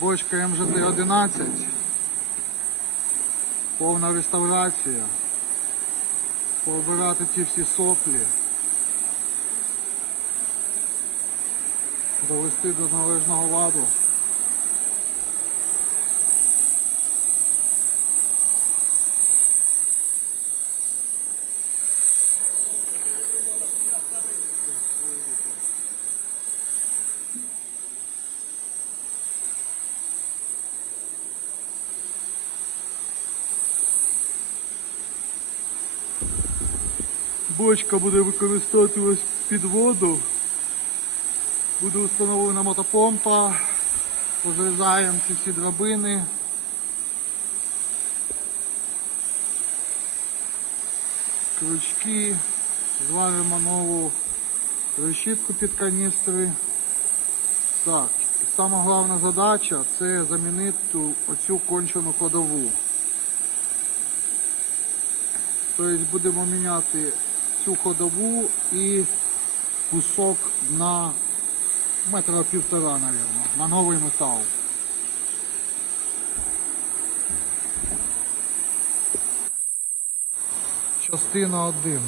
Бочка МЖТ-11. Повна реставрація. Побирати ці всі соплі. Довести до належного ладу. Бочка буде використовуватись під воду. Буде встановлена мотопомпа. Позрізаємо ці всі драбини. Крючки. Зваримо нову решітку під каністри. Так, сама головна задача це замінити оцю кончену ходову. Тобто будемо міняти цю ходову і кусок на метра півтора, мабуть, на новий метал. Частина 1.